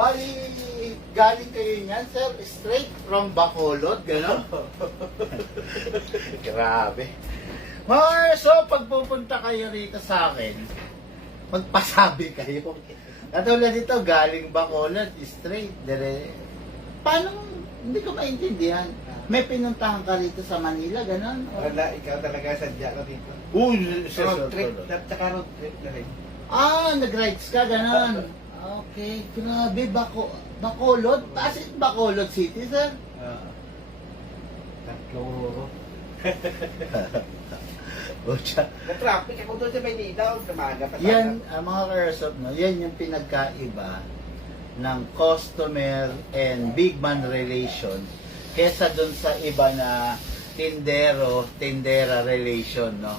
Bali, galing kayo niyan, sir, straight from Bacolod, gano'n? Grabe. So, pag pupunta kayo rito sa akin, magpasabi kayo. Katulad dito, galing Bacolod, straight, dire. Paano, hindi ko maintindihan. May pinuntahan ka rito sa Manila, gano'n? Wala, ikaw talaga sadya ko dito. Sir, Road trip, tsaka road trip na rin. nag-rides ka, gano'n. Okay, grabe, Bacolod? As in Bacolod City, sir? Tatlo oro. Ocha. Na-traffic ako doon sa Maynila, kamaga pa Yan, mga karesop, no? Yan yung pinagkaiba ng customer and big man relation kesa dun sa iba na tindera relation, no?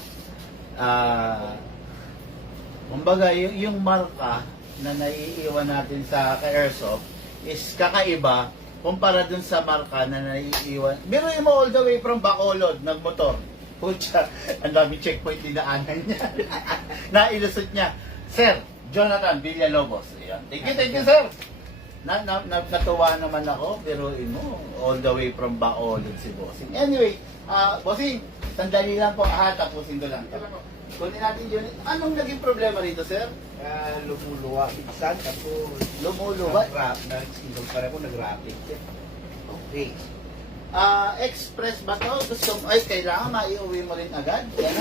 Kumbaga, yung marka na naiiwan natin sa ka-airsoft is kakaiba kumpara dun sa marka na naiiwan. Biruin mo all the way from Bacolod, nagmotor. Pucha, ang dami checkpoint dinaanan niya. Nailusot niya. Sir, Jonathan Villalobos. Ayan. Thank you, sir. Natuwa naman ako, biruin mo, all the way from Bacolod si Bossing. Anyway, Bossing, sandali lang po. Tapusin ko lang. Kunin natin yun. Anong naging problema rito, sir? Lumuluwa, minsan, tapos Lumuluwa? nag-single pa rin ako, nag-rapid siya. Okay. Express ba to? Gusto mo, ay, kailangan maiuwi mo rin agad? Yan.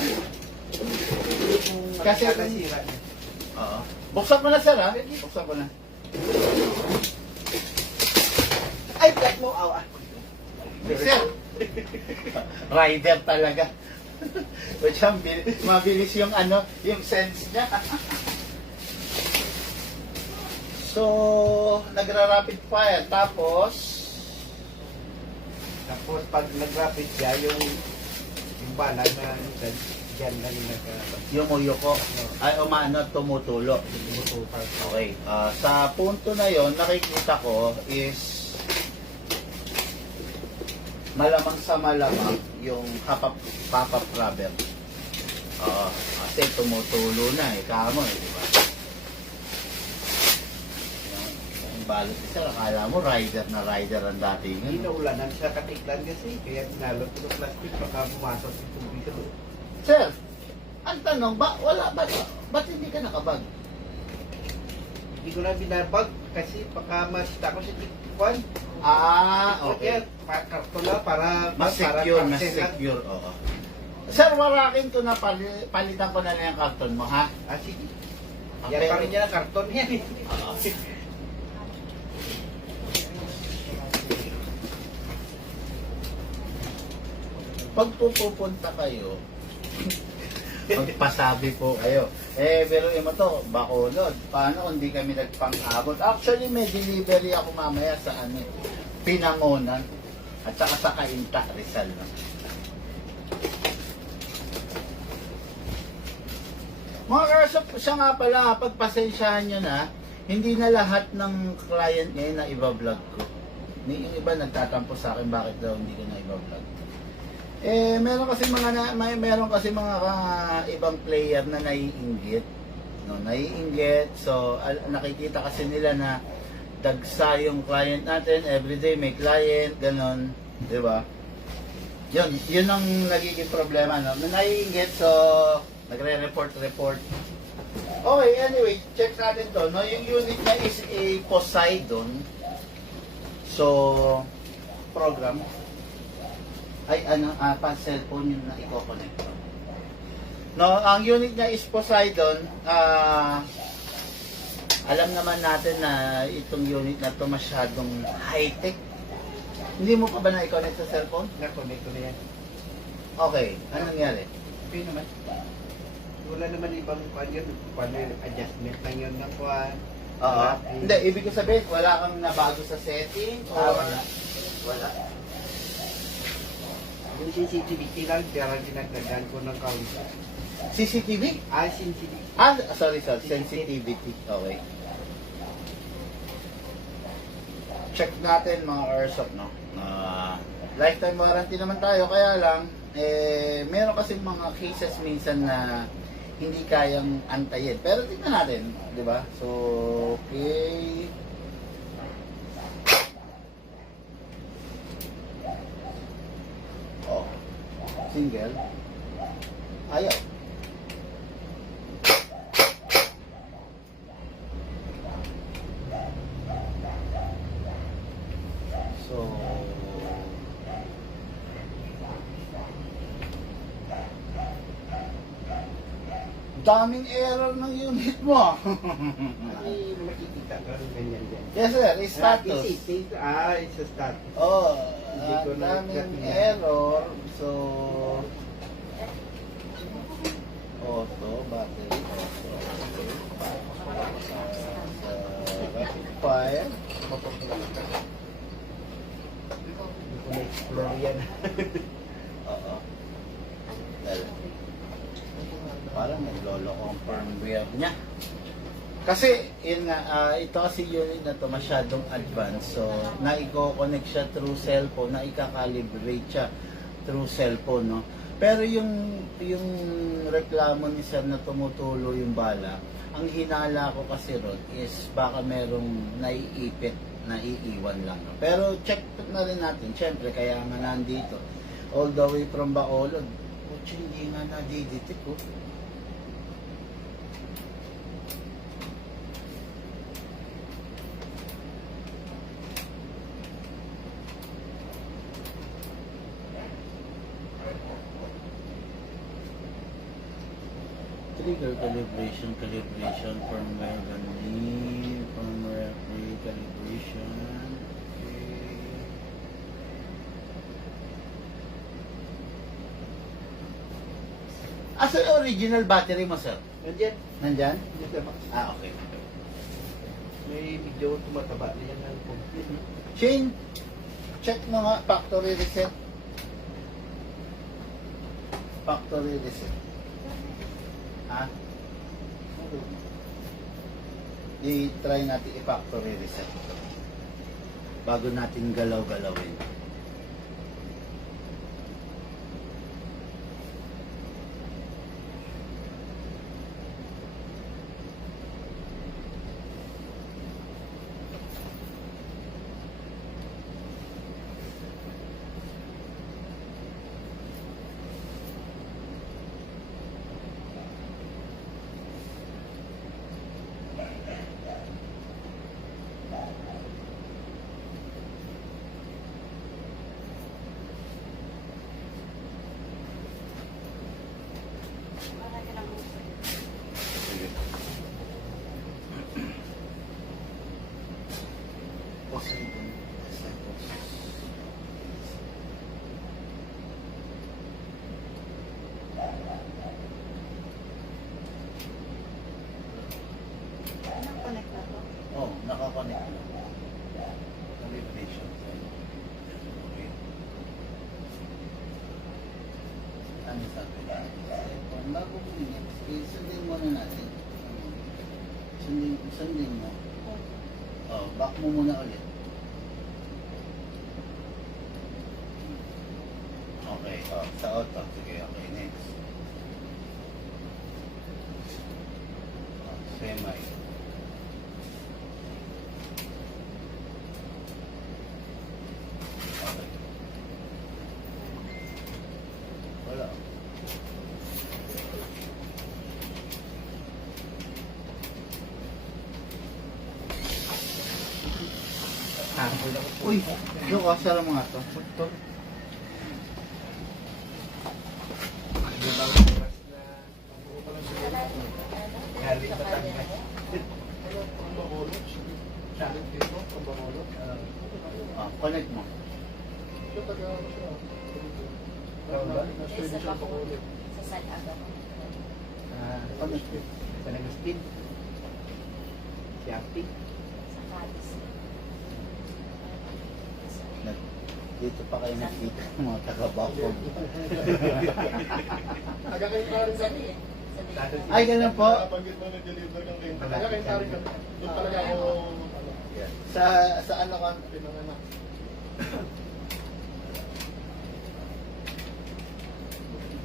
Kasi Kasi nasira niya. Oo. Buksan ko na, sir, ha? Buksan ko na. Ay, black mo, awa. Sir, rider talaga. Which mabilis yung yung sense niya. So, nagra-rapid fire. Tapos Pag nag-rapid siya, yung bala na dyan lang yung yumuyuko. Ay, tumutulo. nagkakabutupal. Okay. Sa punto na yon, nakikita ko is malamang sa malamang yung pop-up rubber. Kasi tumutulo na kamo di ba? Yung balot isa, akala mo rider ang dating. Hindi na ulanan siya katiklan kasi, kaya nalot ko ng plastic, baka pumasok yung tubig ko. Sir, ang tanong, ba't hindi ka nakabag? Hindi ko na binabag kasi baka masita ko sa tikwan. Okay. Kaya karton na para Mas secure, para mas parcel lang. secure, oo. Sir, warakin ko na palitan ko na lang yung karton mo, ha? Sige. Okay. Yan pa rin niya ng karton yan. Pag pupunta kayo, magpasabi po kayo. Pero mo to, Bacolod. Paano kung di kami nagpang-abot? Actually, may delivery ako mamaya sa Pinangonan at saka sa Cainta, Rizal. No? Mga karsap, siya nga pala, pagpasensyahan nyo na, hindi na lahat ng client ngayon na iba-vlog ko. Yung iba nagtatampo sa akin, bakit daw hindi ko na iba-vlog. Meron kasi mga ibang player na naiinggit, no, so nakikita kasi nila na dagsa yung client natin, everyday may client, ganon, di ba? Yun ang nagiging problema, no. Naiinggit, so nagre-report. Okay, anyway, check natin to, no. Yung unit na is a Poseidon, so program. Ay, pa cellphone yung na-i-connect ko. No, ang unit niya is Poseidon. Alam naman natin na itong unit na to masyadong high-tech. Hindi mo pa ba na-i-connect sa cellphone? Na-connect ko na yan. Okay, anong nangyari? Okay naman. Wala naman ibang adjustment lang yun ng kuhan. Oo. Hindi, ibig ko sabihin, wala kang nabago sa setting? Wala. Yung sensitivity lang, pero dinagdagan ko ng counter. CCTV? Sensitivity. Sorry, sensitivity. Okay. Check natin mga airsoft, no? Lifetime warranty naman tayo, kaya lang, meron kasi mga cases minsan na hindi kayang antayin. Pero tingnan natin, di ba? So, okay. Single? Ayaw. So, daming error ng unit mo. Ay, makikita ka rin ganyan yan. Yes sir, status. Isa status. Oh, Hindi ko na- daming error. So, auto, battery, auto. Rapid fire. Hindi ko na-explore yan. Oo. Well, parang naglolo ko ang firmware niya. Kasi, yun nga, ito kasi unit na to masyadong advanced. So, na-i-connect siya through cellphone, na-i-calibrate siya through cellphone, no? Pero yung reklamo ni sir na tumutulo yung bala, ang hinala ko kasi ron is baka merong naiipit, naiiwan lang. No? Pero check na rin natin, syempre, kaya nga nandito. All the way from Bacolod. Kutsi, hindi nga nadidetect ko. Trigger calibration, firmware running, firmware calibration. Okay. Asa yung original battery mo, sir? Nandiyan. Nandyan? Nandiyan sa box. Ah, okay. May video tumataba na yan ng complete. Shane, check mo nga, factory reset. Factory reset. Ha? I-try natin i-factory reset. Bago natin galaw-galawin. Sige. Pause ito. Connect na to. Oh, nakakonect na. Calibration. Okay. Ano sabi na? Bago bumingit, sundin muna natin. Sundin mo. Oh, back mo muna ulit. Okay, oh, sa auto. Sige, okay, next. Oh, semi. Okay. Wala. Uy, yung kasara mga to. Galing Batangas. Ah, connect mo. Sa Bacolod. Sa San Agam. Connect mo. Batangas din. Siapti. Sa Cadiz. Dito pa kayo nakita ng mga taga-Bacog. Ay, ganun po. Nabanggit mo nag-deliver ng renta. Kaya kayo tarin ka. Doon talaga ako Yan. Sa ano ka? pinanganak.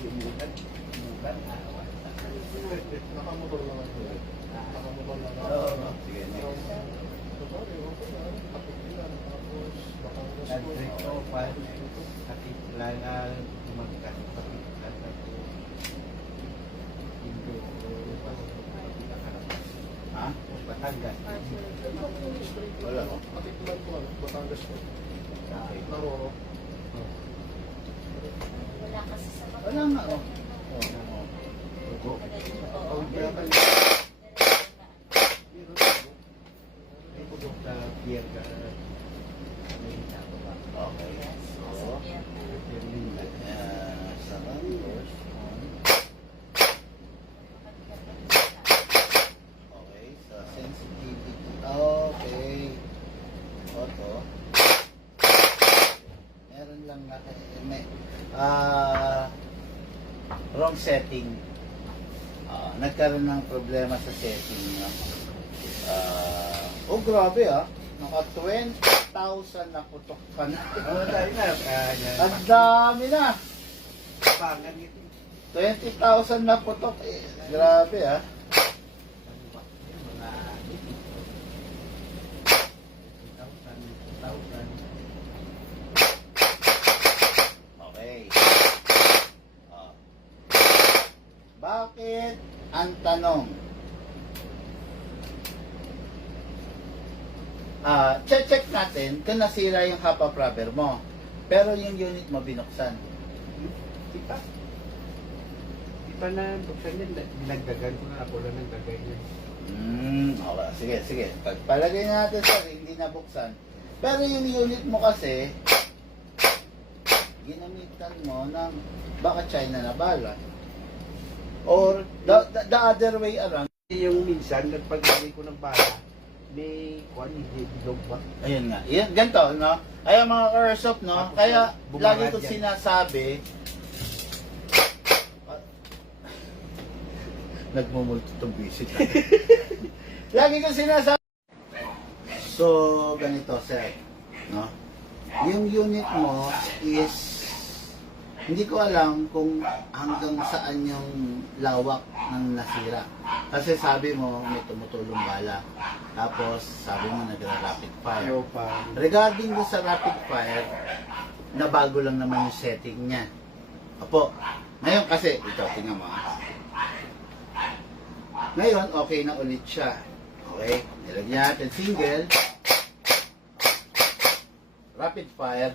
Umulan. Nakamotor lang ako. Nakamotor lang ako. Oo. Sige, next. Tapos, Batangas po. Ito, paano ito? Kasi lala magkano pa ito. Hindi Ha? Batangas. Wala. Matikman ko, Batangas ko. Okay. Naroro. Wala kasi sa mga. Wala nga, oh. Ugo. Oo. May ugo sa pier ka. Okay. So, sa numbers, okay, sa sensitivity. Okay. Auto. Meron lang na may wrong setting. Nagkaroon ng problema sa setting. No? Oh, grabe ah. Naka 20,000 na putok ka na. Oo, tayo na. Ang dami na. Pangan ito. 20,000 na putok. Eh, grabe ah. Mga 2,000. Okay. Bakit ang tanong? Check natin kung nasira yung hapa rubber mo. Pero yung unit mo binuksan. Di pa. Di pa na buksan yan. Dinagdagan ko na. Ako lang nagdagay niya. Okay. Sige, sige. Pagpalagay natin sir, hindi nabuksan. Pero yung unit mo kasi, ginamitan mo ng baka China na bala. Or the other way around. Yung minsan, nagpaglagay ko ng bala, may kuwan, hindi bilog ba? Ayun nga. Yan, ganito, no? Kaya mga Airsoft, no? Tapos Kaya bumangad lagi ko yan. sinasabi, nagmumulto itong visit. Lagi ko sinasabi. So, ganito, sir. No? Yung unit mo is, hindi ko alam kung hanggang saan yung lawak ng nasira. Kasi sabi mo, may tumutulong bala. Tapos, sabi mo, nagra-rapid fire. Ayaw pa. Regarding do sa rapid fire, nabago lang naman yung setting niya. Apo, ngayon kasi, ito, tingnan mo. Ngayon, okay na ulit siya. Okay, nilagyan natin single. Rapid fire.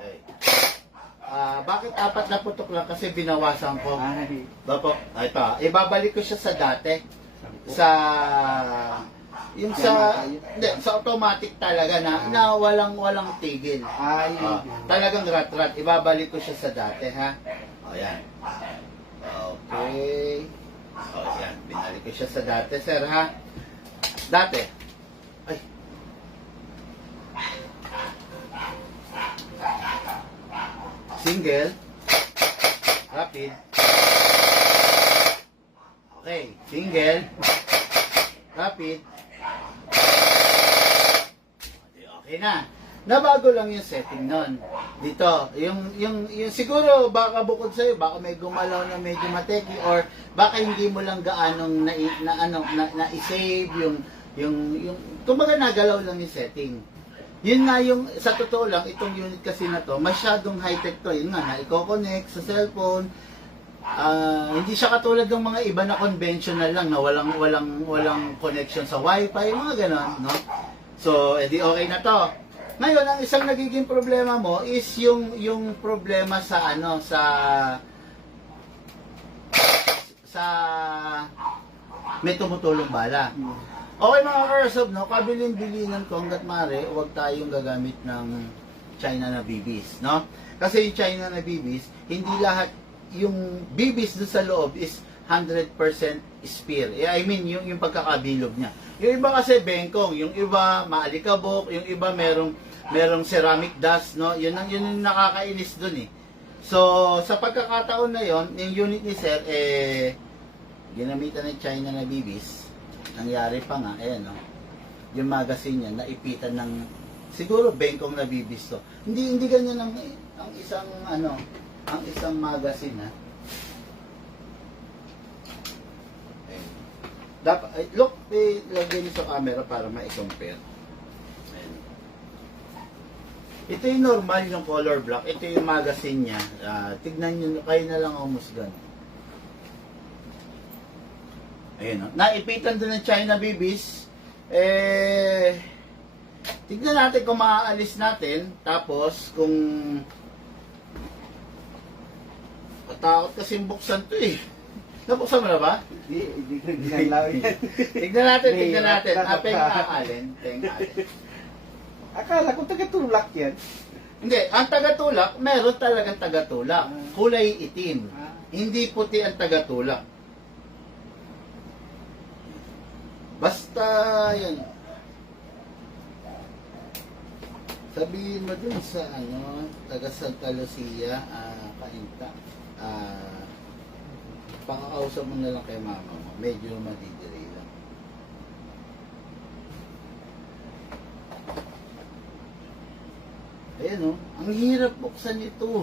Okay. Bakit apat na putok lang? Kasi binawasan ko. Ay, Bapo, ito, ibabalik ko siya sa dati. Sa yung sa hindi, sa automatic talaga na walang tigil. ay, Talagang rat ibabalik ko siya sa dati, ha. O yan. Okay. O yan, binalik ko siya sa dati, sir, ha. Dati. Ay. Single. Rapid. Okay, single. Rapid. Okay na. Nabago lang yung setting nun. Dito, yung siguro baka bukod sa'yo, baka may gumalaw na medyo mateki or baka hindi mo lang gaanong na-save yung kumbaga nagalaw lang yung setting. Yun nga yung, sa totoo lang, itong unit kasi na to, masyadong high-tech to. Yun nga, na-i-connect sa cellphone. Hindi siya katulad ng mga iba na conventional lang na walang connection sa wifi, mga ganon, no? So, edi okay na to. Ngayon, ang isang nagiging problema mo is yung problema sa may tumutulong bala. Okay mga Airsoft, no? Kabilin-bilinan ko hanggat maaari, huwag tayong gagamit ng China na BBs, no? Kasi yung China na BBs, hindi lahat yung BBs doon sa loob is 100% spear. I mean, yung pagkakabilog niya. Yung iba kasi bengkong, yung iba maalikabok, yung iba merong ceramic dust, no? Yun yung nakakainis doon eh. So, sa pagkakataon na yon, yung unit ni Sir, ginamitan ng China na BBs. Nangyari pa nga, ayan, no? Yung magazine niya, naipitan ng, siguro bengkong na BBs to. Hindi ganyan ang isang magazine, ha? Dapat, look, lagay niyo sa camera para ma-compare. Ayan. Ito yung normal, yung color black. Ito yung magazine niya. Tignan nyo, kayo na lang umusgan. Ayun, no? Naipitan doon ng China Babies. Tignan natin kung maaalis natin. Tapos, kung katakot kasi buksan to eh. Nabuksan mo na ba? Hindi ko ginalaw yan. Tignan natin. Apeng alin. Akala ko taga-tulak yan. Hindi, ang tagatulak, meron talagang tagatulak. Kulay itim. Hindi puti ang tagatulak. Basta, yan. Sabihin mo dun sa, taga Santa Lucia, Kainta. Pakakausap mo na lang kay mama mo. Medyo madidiri lang. Ayan ang hirap buksan ito.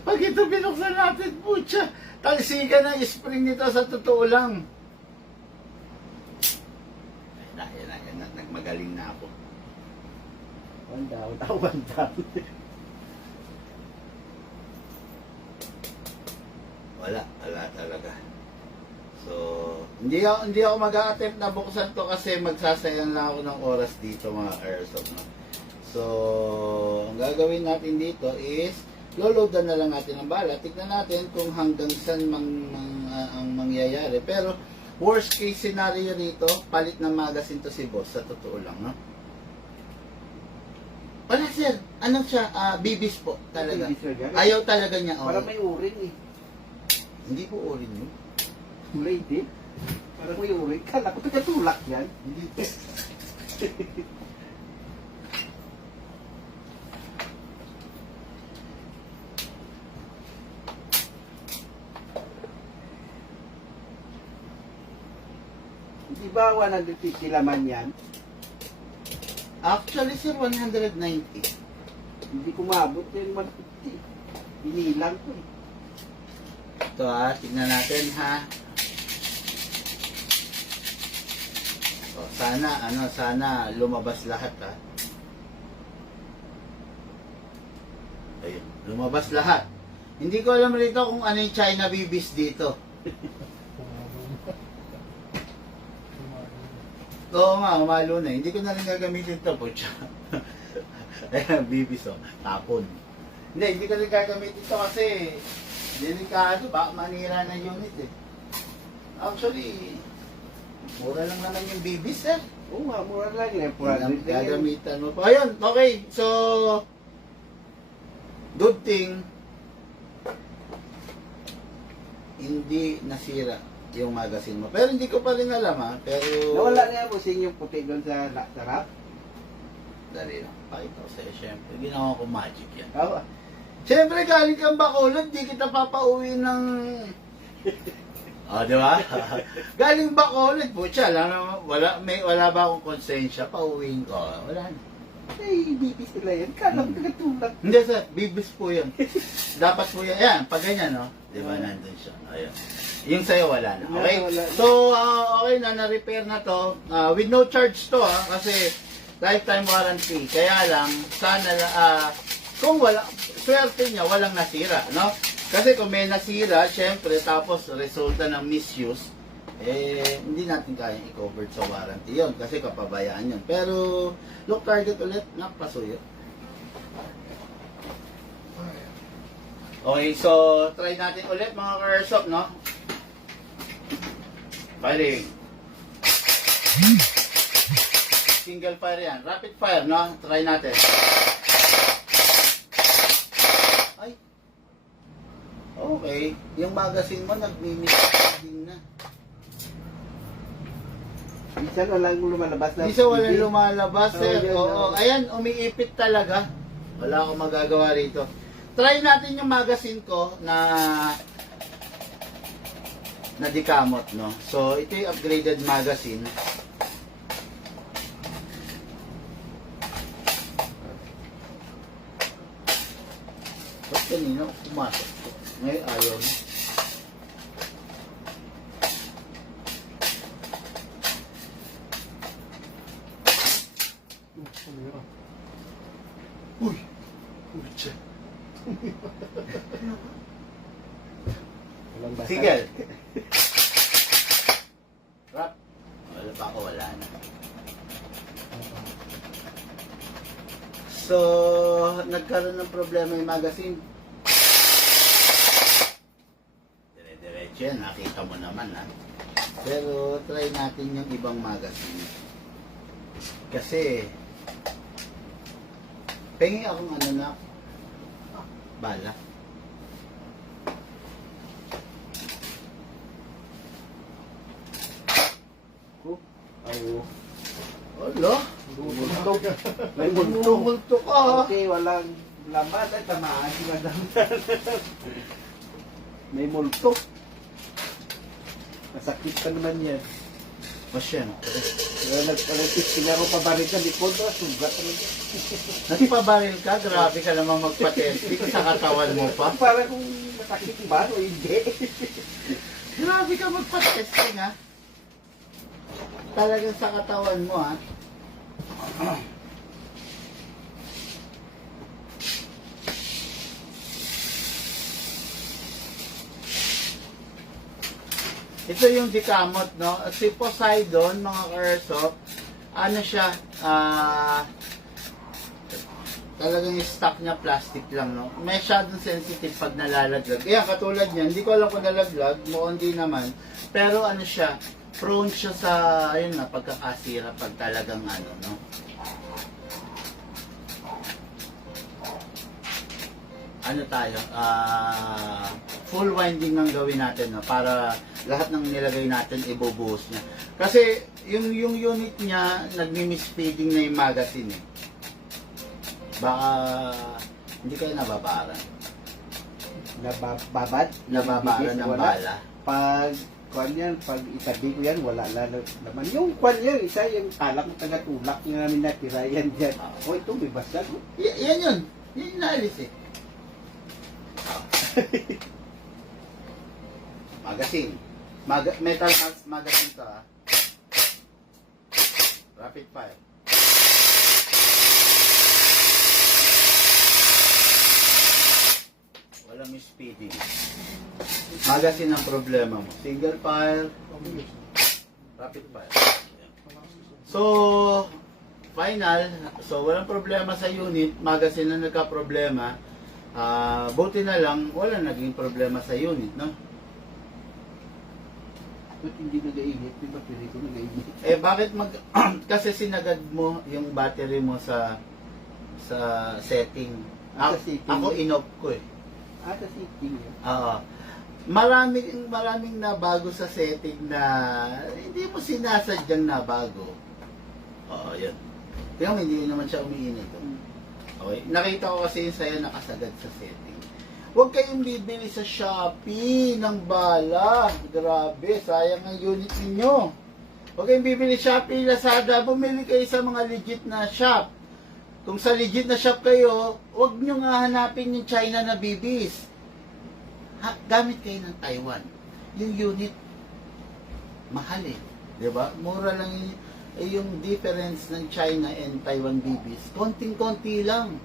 Pag ito binuksan natin, putya, talsikan ng spring nito sa totoo lang. Ayan na, nagmagaling na ako. One down. Wala talaga. So, hindi ako mag-a-attempt na buksan to kasi magsasayang na ako ng oras dito mga airsoft. No? So, ang gagawin natin dito is loloadan na lang natin ang bala. Tignan natin kung hanggang saan ang mangyayari. Pero, worst case scenario rito, palit ng magazine to si boss. Sa totoo lang, no? Wala sir, anong siya? Bibis po talaga. Bibis yan? Ayaw talaga niya. Parang may uring eh. Hindi po urin yun. Kulay din. Parang may uring. Kala ko taga-tulak yan. Hindi po. Di ba 150 laman yan? Actually sir, 190. Hindi ko maabot yung 150. Binilang ko eh. Ito tignan natin ha. So, sana lumabas lahat ha. Ayun, lumabas lahat. Hindi ko alam rito kung ano yung China Babies dito. Oo nga, umalo na. Hindi ko na rin gagamitin ito, putya. Ayan, Babies tapon. Hindi ko rin gagamitin ito kasi delikado, baka manira na unit eh. Actually, mura lang naman yung Babies eh. Oo nga, mura lang yan. 400 lang yan. Gagamitan mo pa. Ayun, okay. So, good thing, hindi nasira yung magazine mo. Pero hindi ko pa rin alam ha. Pero, Nawala na yan po sa inyong puti doon sa sarap. dali lang. Pakita ko sa'yo, syempre. Ginawa ko magic yan. Oo. Siyempre, galing kang Bacolod, di kita papauwi ng... di ba? Galing Bacolod, putya, wala ba akong konsensya, pauwiin ko. Wala na. Eh, bibis nila yan. Kala ko taga-tulak. Hindi sir, bibis po yun. Dapat po yan. Ayan, pag ganyan, no? Di ba, nandun siya. Ayun. Yung sa'yo, wala na. Okay? Wala. So, okay na, na-repair na to. With no charge to, kasi lifetime warranty. Kaya lang, sana, kung wala, swerte niya, walang nasira, no? Kasi kung may nasira, syempre, tapos resulta ng misuse, hindi natin kayang i-cover sa warranty yon kasi kapabayaan yun. Pero, look target ulit, napasuyo. Okay, so, try natin ulit mga ka-airsoft, no? Firing. Single fire yan. Rapid fire, no? Try natin. Ay. Okay. Yung magazine mo, nag-mimix na. Minsan walang lumalabas na. Isa walang lumalabas, sir. yun, Oo. Ayan, umiipit talaga. Wala akong magagawa rito. Try natin yung magazine ko na dikamot, no? So, ito yung upgraded magazine. Ba't kanina pumasok? Ngayon ayaw na. Uy! Uy, tiyan. Walang basa. Sige. Rap. Wala pa ako, wala na. So, nagkaroon ng problema yung magazine. Dire-diretso yan, nakita mo naman ha. Pero try natin yung ibang magazine. Kasi, pengi akong ano na, bala. Ay, Olo, multog. May multog. multo ka ha. Okay, walang lambat at tamaan si Madam. May multog. Masakit pa naman yan. O syempre. Nag-testing ako pa ba rin sa likod. Sugat talaga. Nagpabaril ka, grabe ka naman magpa-testing sa katawan mo pa. Para kung masakit ba o hindi. Grabe ka magpa-testing ha. Talagang sa katawan mo ha. Ito yung dikamot, no? Si Poseidon, mga ka-airsoft, ano siya, talagang yung stock niya plastic lang, no? Masyadong sensitive pag nalalaglag. Kaya katulad niyan, hindi ko alam kung nalaglag, mukhang hindi naman. Pero ano siya, prone siya sa, ayun na, pagkakasira pag talagang ano, no? Ano tayo, full winding ng gawin natin, no? Para lahat ng nilagay natin ibubuhos niya. Kasi yung unit niya, nagmi-misfeeding na yung magazine eh. Baka hindi kayo nababaran. Nababad? Nababaran ng Wala. bala. Pag kwan yan, pag itabi ko yan, wala naman. Yung kwan yan, isa yung talang taga-tulak nga namin natira yan dyan. O ito, may basag. Yan yun. Yan yung naalis eh. Magazine. Metal magazine to ah. Rapid fire. Walang speeding. Magazine ang problema mo. Single fire, rapid fire. So, final. So, walang problema sa unit. Magazine na nagka-problema. Buti na lang, wala naging problema sa unit, no? Ba't hindi nag-iinit? Di ba pili ko nag-iinit? Eh, bakit kasi sinagad mo yung battery mo sa setting. Sa setting? Ako in-off ko eh. Sa sitting yan. Oo. Maraming nabago sa setting na hindi mo sinasadyang nabago. Oo, yun. Kaya hindi naman siya umiinit. Okay. Nakita ko kasi yung sa'yo nakasagad sa setting. Huwag kayong bibili sa Shopee ng bala. Grabe, sayang ang unit ninyo. Huwag kayong bibili Shopee, Lazada. Bumili kayo sa mga legit na shop. Kung sa legit na shop kayo, huwag nyo nga hanapin yung China na BBs. Gamit kayo ng Taiwan. Yung unit, mahal eh. Diba? Mura lang yung difference ng China and Taiwan BBs. Konting-konti lang.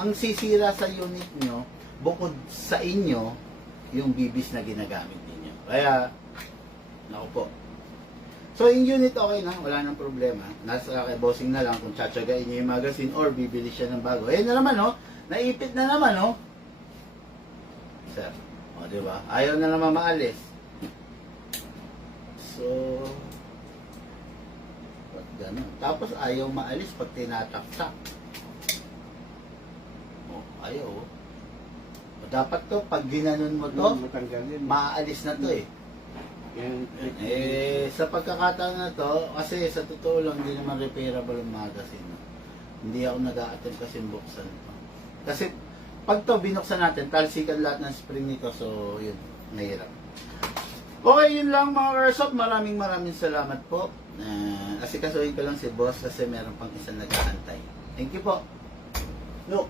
Ang sisira sa unit nyo, bukod sa inyo, yung BBs na ginagamit ninyo. Kaya, naku po. So, yung unit okay na, wala nang problema. Nasa kay bossing na lang kung tsatsagain niya yung magazine or bibili siya ng bago. Eh na naman, oh. Naipit na naman, oh. Sir. O, diba? Ayaw na naman maalis. So, ba't ganun? Tapos ayaw maalis pag tinataktak. O, ayaw, oh. O, dapat to, pag ginanon mo to, Matanggalin. maaalis na to eh. Yan. Sa pagkakataon na to, kasi sa totoo lang, hindi naman repairable ang magazine. No? Hindi ako nag-a-attempt kasi buksan to. Kasi, pag to binuksan natin, talsikan lahat ng spring nito, so yun, nahirap. Okay, yun lang mga airsoft. Maraming salamat po. Asikasuhin ko lang si boss kasi meron pang isang nag-aantay. Thank you po. No.